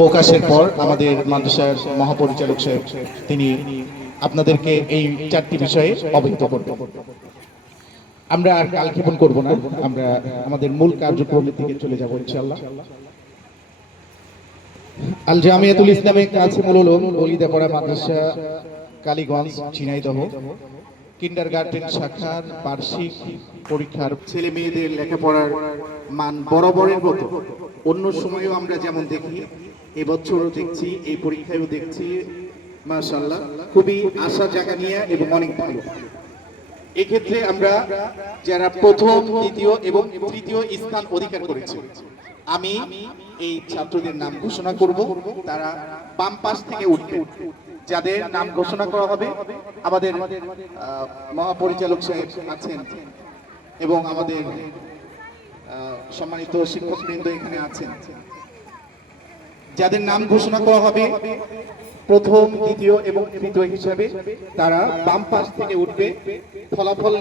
প্রকাশের পর আমাদের মাদ্রাসার মহাপরিচালক সাহেব তিনি আপনাদেরকে এই চারটি বিষয়ে অবহিত করবেন। আমরা আর কালক্ষেপণ করব না, আমরা আমাদের মূল কার্যক্রমের দিকে চলে যাব ইনশাআল্লাহ। আল জামিয়াতুল ইসলামিক কাসিমুল উলুম ওলিদাপাড়া মাদ্রাসা, কালীগঞ্জ, ঝিনাইদহ কিন্ডারগার্টেন শাখার বার্ষিক পরীক্ষার ছেলে মেয়েদের লেখাপড়ার মান বরাবরের মতো অন্য সময়ও আমরা যেমন দেখি, এবছরও দেখছি, এই পরীক্ষায়ও দেখছি মাশাআল্লাহ খুবই আশা জাগা নিয়ে এবং অনেক ভালো। এক্ষেত্রে আমরা যারা প্রথম, দ্বিতীয় এবং তৃতীয় স্থান অধিকার করেছে, আমি এই ছাত্রদের নাম ঘোষণা করব। তারা বাম পাশ থেকে উঠবে। যাদের নাম ঘোষণা করা হবে আমাদের মহাপরিচালক সাহেব আছেন এবং আমাদের সম্মানিত শিক্ষকবৃন্দ এখানে আছেন। যাদের নাম ঘোষণা করা হবে প্রথম, দ্বিতীয় এবং তৃতীয় হিসাবে, তারা বাম পাশ থেকে উঠবে। ফলাফল